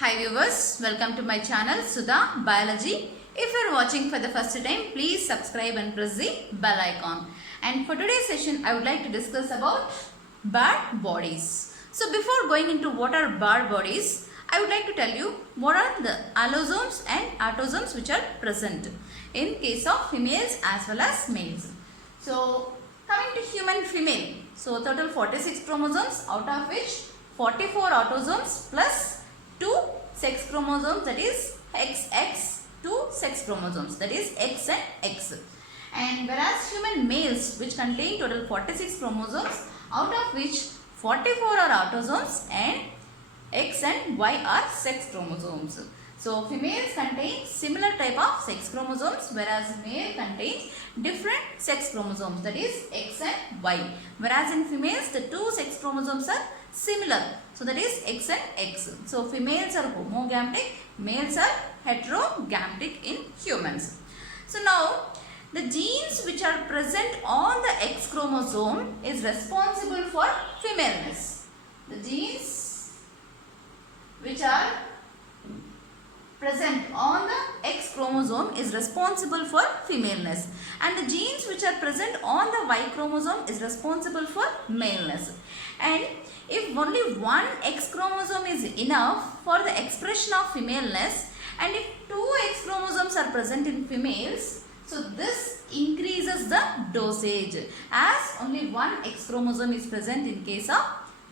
Hi viewers, welcome to my channel Sudha Biology. If you are watching for the first time, please subscribe and press the bell icon. And for today's session, I would like to discuss about bird bodies. So before going into what are bird bodies, I would like to tell you what are the allosomes and autosomes which are present in case of females as well as males. So coming to human female, so total 46 chromosomes, out of which 44 autosomes plus 2 sex chromosomes, that is XX, 2 sex chromosomes, that is X and X. And whereas human males, which contain total 46 chromosomes, out of which 44 are autosomes and X and Y are sex chromosomes. So females contain similar type of sex chromosomes, whereas male contains different sex chromosomes, that is X and Y. Whereas in females, the two sex chromosomes are similar, so that is X and X. So females are homogametic, males are heterogametic in humans. So now the genes which are present on the X chromosome is responsible for femaleness. The genes which are present on the X chromosome is responsible for femaleness, and the genes which are present on the Y chromosome is responsible for maleness. And if only one X chromosome is enough for the expression of femaleness, and if two X chromosomes are present in females, so this increases the dosage, as only one X chromosome is present in case of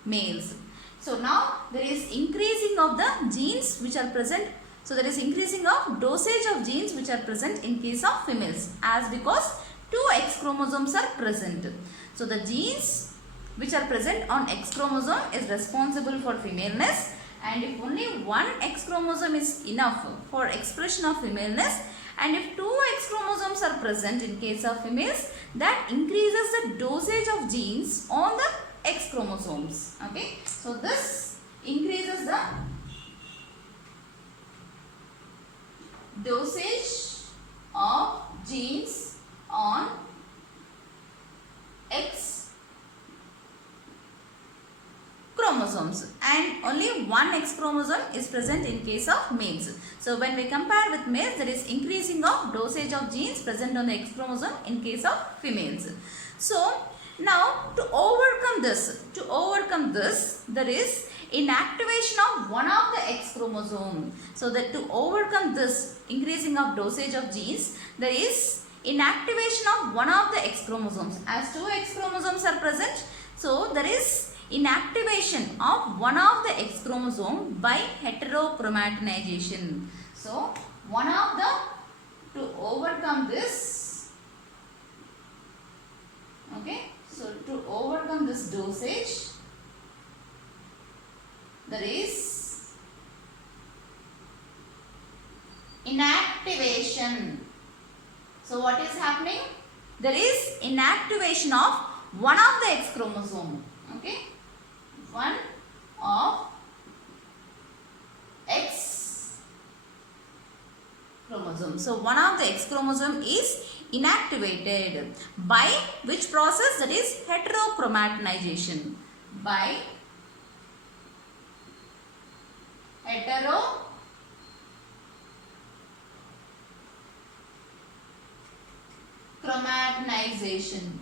males. So now there is increasing of the genes which are present. So there is increasing of dosage of genes which are present in case of females, as because two X chromosomes are present. So the genes which are present on X chromosome is responsible for femaleness, and if only one X chromosome is enough for expression of femaleness, and if two X chromosomes are present in case of females, that increases the dosage of genes on the X chromosomes. Okay, so this increases the dosage of genes on X chromosomes, and only one X chromosome is present in case of males. So when we compare with males, there is increasing of dosage of genes present on the X chromosome in case of females. So now to overcome this, there is inactivation of one of the X chromosome. So that to overcome this increasing of dosage of genes, there is inactivation of one of the X chromosomes. As two X chromosomes are present, so there is inactivation of one of the X chromosome by heterochromatinization. So one of the, to overcome this, okay, so to overcome this dosage, there is inactivation. So what is happening? There is inactivation of one of the X chromosome. Okay, one of X chromosome. So one of the X chromosome is inactivated by which process? That is heterochromatinization. By heterochromatinization.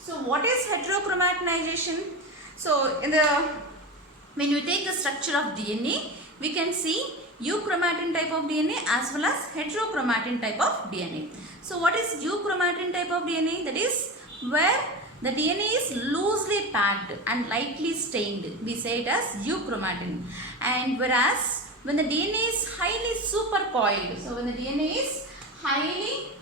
So what is heterochromatinization? So when we take the structure of DNA, we can see euchromatin type of DNA as well as heterochromatin type of DNA. So what is euchromatin type of DNA? That is where the DNA is loosely packed and lightly stained. We say it as euchromatin. And whereas when the DNA is highly supercoiled, so when the DNA is highly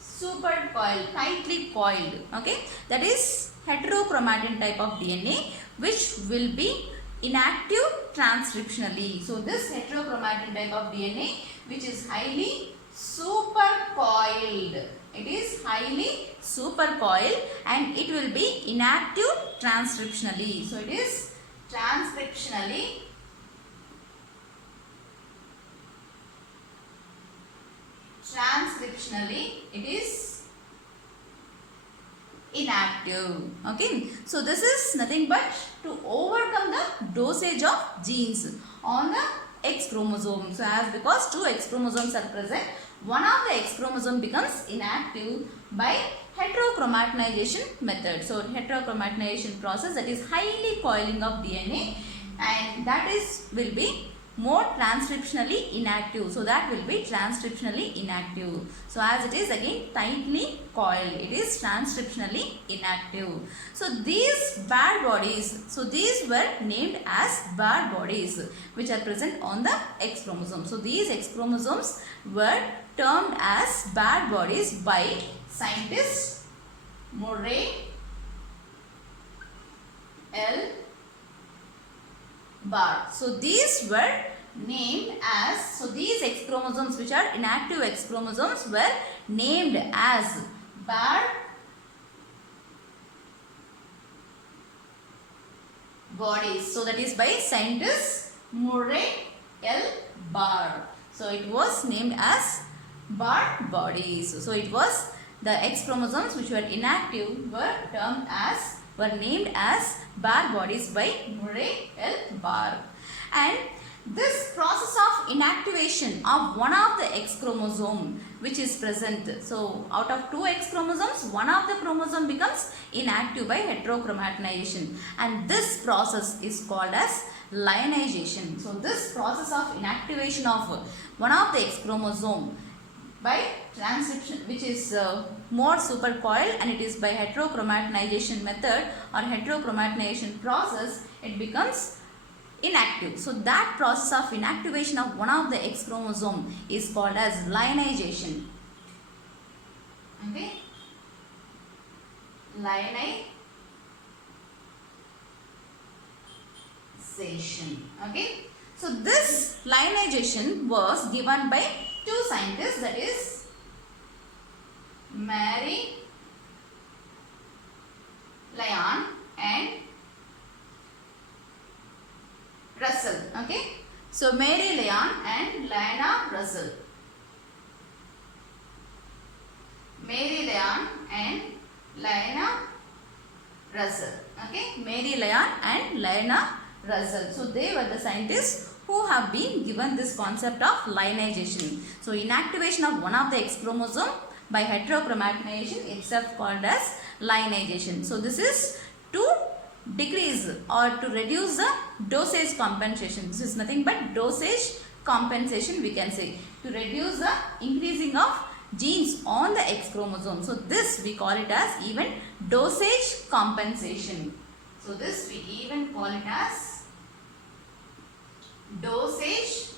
supercoiled, tightly coiled, okay, that is heterochromatin type of DNA, which will be inactive transcriptionally. So this heterochromatin type of DNA, which is highly supercoiled, it is highly supercoiled and it will be inactive transcriptionally. So it is transcriptionally it is inactive. Okay, so this is nothing but to overcome the dosage of genes on the X chromosome. So as because two X chromosomes are present, one of the X chromosome becomes inactive by heterochromatinization method. So heterochromatinization process, that is highly coiling of DNA, and that is will be more transcriptionally inactive. So that will be transcriptionally inactive. So as it is again tightly coiled, it is transcriptionally inactive. So these bad bodies, so these were named as bad bodies which are present on the X chromosome. So these X chromosomes were termed as bad bodies by scientist Murray L. Barr. So these were named as, so these X chromosomes which are inactive X chromosomes were named as bad bodies. So that is by scientist Murray L. Barr. So it was named as bad bodies. So it was the X chromosomes which were inactive were named as bad bodies by Murray L. Barr. And this process of inactivation of one of the X chromosome which is present, so out of two X chromosomes, one of the chromosome becomes inactive by heterochromatinization, and this process is called as lionization. So this process of inactivation of one of the X chromosome by transcription, which is more supercoiled, and it is by heterochromatinization method or heterochromatinization process, it becomes inactive. So that process of inactivation of one of the X chromosome is called as lionization. Okay, lionization. Okay, so this lionization was given by two scientists, that is Mary Lyon and Russell. Okay, so Mary Lyon and Lana Russell. Mary Lyon and Lana Russell. Okay, Mary Lyon and Lana Russell. So they were the scientists who have been given this concept of lionization. So inactivation of one of the X chromosome by heterochromatinization itself called as lionization. So this is to decrease or to reduce the dosage compensation. This is nothing but dosage compensation, we can say, to reduce the increasing of genes on the X chromosome. So this we call it as even dosage compensation. So this we even call it as dosage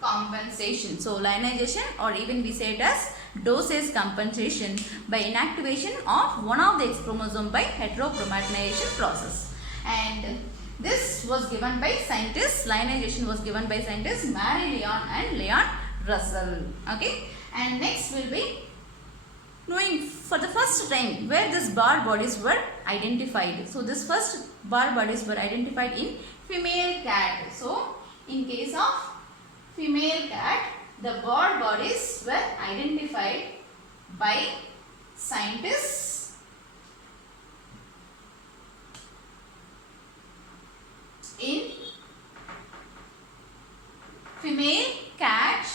compensation. So lionization, or even we say it as dosage compensation by inactivation of one of the X chromosome by heterochromatinization process. And this was given by scientists, lionization was given by scientists Mary Lyon and Leon Russell. Okay, and next will be knowing for the first time where these Barr bodies were identified. So this first Barr bodies were identified in female cat. So in case of female cat, the Barr bodies were identified by scientists in female cat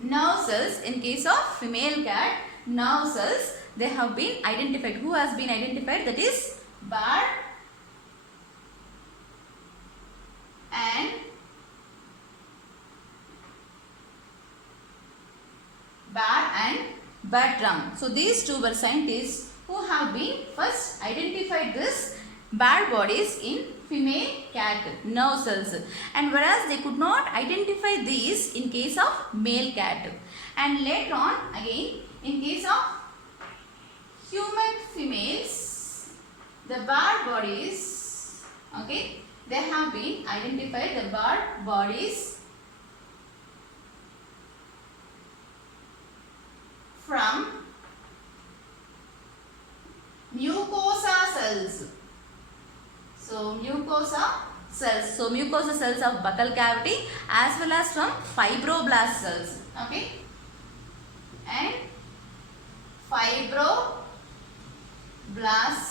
nerve cells. In case of female cat nerve cells, they have been identified. Who has been identified? That is Barr and Bartram. So these two were scientists who have been first identified this Barr bodies in female cat nerve cells, and whereas they could not identify these in case of male cat, and later on again in case of human females, the Barr bodies, okay, they have been identified, the Barr bodies from mucosa cells. So mucosa cells. So mucosal cells of buccal cavity as well as from fibroblast cells. Okay. And fibroblast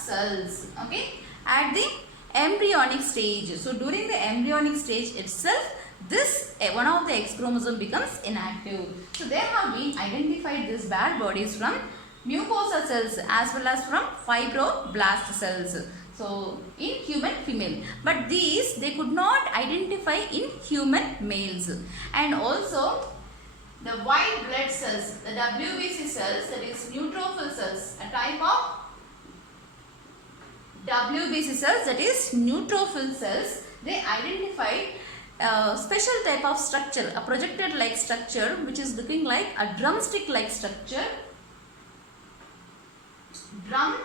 cells. Okay. At the embryonic stage. So during the embryonic stage itself, this one of the X chromosome becomes inactive. So there have been identified these bad bodies from mucosal cells as well as from fibroblast cells. So in human female, but these they could not identify in human males. And also the white blood cells, the WBC cells, that is neutrophil cells, a type of WBC cells, that is neutrophil cells, they identified a special type of structure, a projected like structure which is looking like a drumstick like structure. Drumstick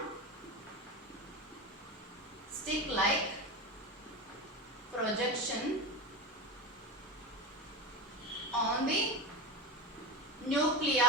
like projection on the nuclear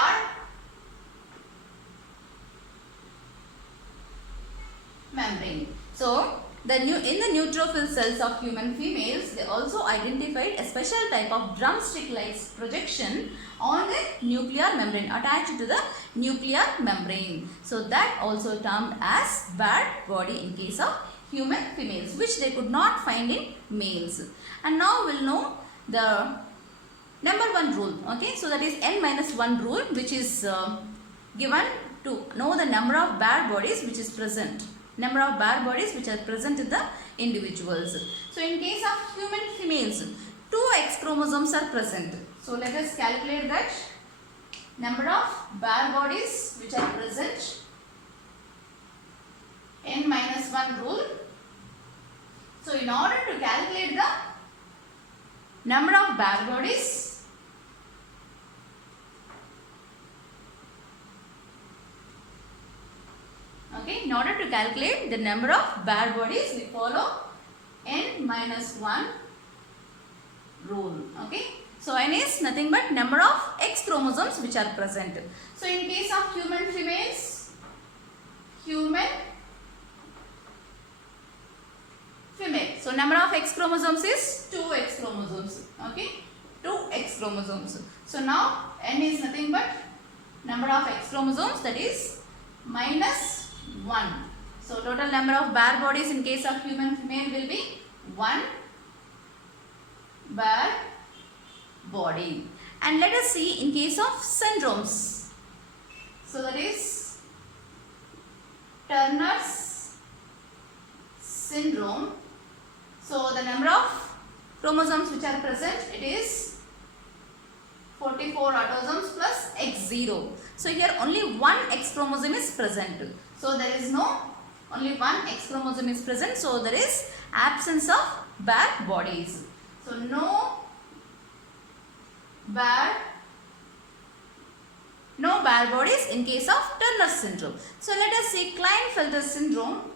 membrane. So in the neutrophil cells of human females, they also identified a special type of drumstick like projection on the nuclear membrane, attached to the nuclear membrane. So that also termed as bad body in case of human females, which they could not find in males. And now we'll know the number 1 rule. Okay, so that is n-1 rule, which is given to know the number of bad bodies which is present. Number of bad bodies which are present in the individuals. So in case of human females, 2 X chromosomes are present. So let us calculate that number of bad bodies which are present. n-1 rule. So in order to calculate the number of bad bodies, okay, in order to calculate the number of bad bodies, we follow n-1 rule. Okay, so n is nothing but number of X chromosomes which are present. So in case of human females, so number of X chromosomes is 2 X chromosomes. Okay, 2 X chromosomes. So now n is nothing but number of X chromosomes, that is -1. So total number of bad bodies in case of human female will be 1 bad body. And let us see in case of syndromes. So that is Turner's syndrome. So the number of chromosomes which are present, it is 44 autosomes plus X0. So here only 1 X chromosome is present. So there is only 1 X chromosome is present. So there is absence of bad bodies. So no bad bodies in case of Turner syndrome. So let us see Klinefelter syndrome.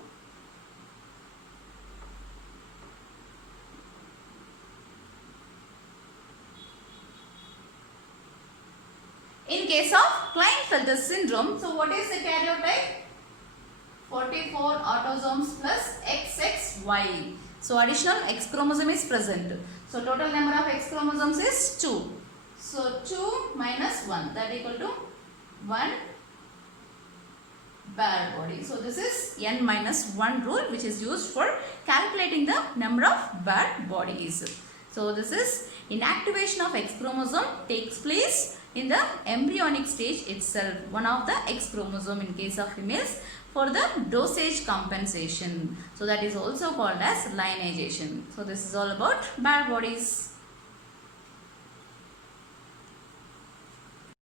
In case of Klinefelter syndrome, so what is the karyotype? 44 autosomes plus XXY. So additional X chromosome is present. So total number of X chromosomes is 2. So 2 minus 1, that equal to 1 bad body. So this is n-1 rule, which is used for calculating the number of bad bodies. So this is inactivation of X chromosome takes place in the embryonic stage itself, one of the X chromosome in case of females, for the dosage compensation. So that is also called as lineageation. So this is all about bad bodies.